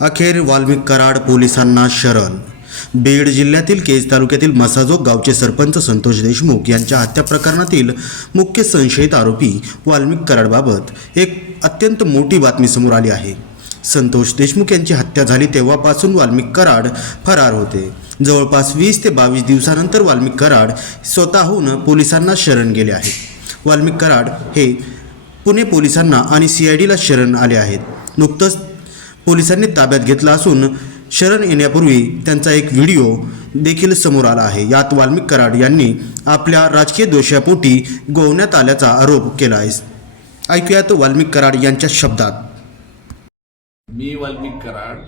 अखेर वाल्मिक कराड पोलिसांना शरण. बीड जिल्ह्यातील केज तालुक्यातील मसाजोग गावचे सरपंच संतोष देशमुख यांच्या हत्या प्रकरणातील मुख्य संशयित आरोपी वाल्मिक कराडबाबत एक अत्यंत मोठी बातमी समोर आली आहे. संतोष देशमुख यांची हत्या झाली तेव्हापासून वाल्मिक कराड फरार होते. जवळपास वीस ते बावीस दिवसानंतर वाल्मिक कराड स्वतःहून पोलिसांना शरण गेले आहेत. वाल्मिक कराड हे पुणे पोलिसांना आणि सी आय डीला शरण आले आहेत. नुकतंच पोलिसांनी ताब्यात घेतला असून शरण येण्यापूर्वी त्यांचा एक व्हिडिओ देखील समोर आला आहे. यात वाल्मिक कराड यांनी आपल्या राजकीय दोषापोटी गोवण्यात आल्याचा आरोप केला आहे. ऐकूयात वाल्मिक कराड यांच्या शब्दात. मी वाल्मिक कराड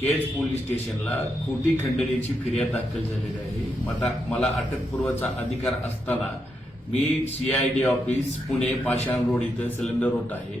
केज पोलीस स्टेशनला खोटी खंडणीची फिर्याद दाखल झालेली आहे. मला मला अटकपूर्वचा अधिकार असताना मी CID office Pune Pashan road इथं सिलेंडर होत आहे.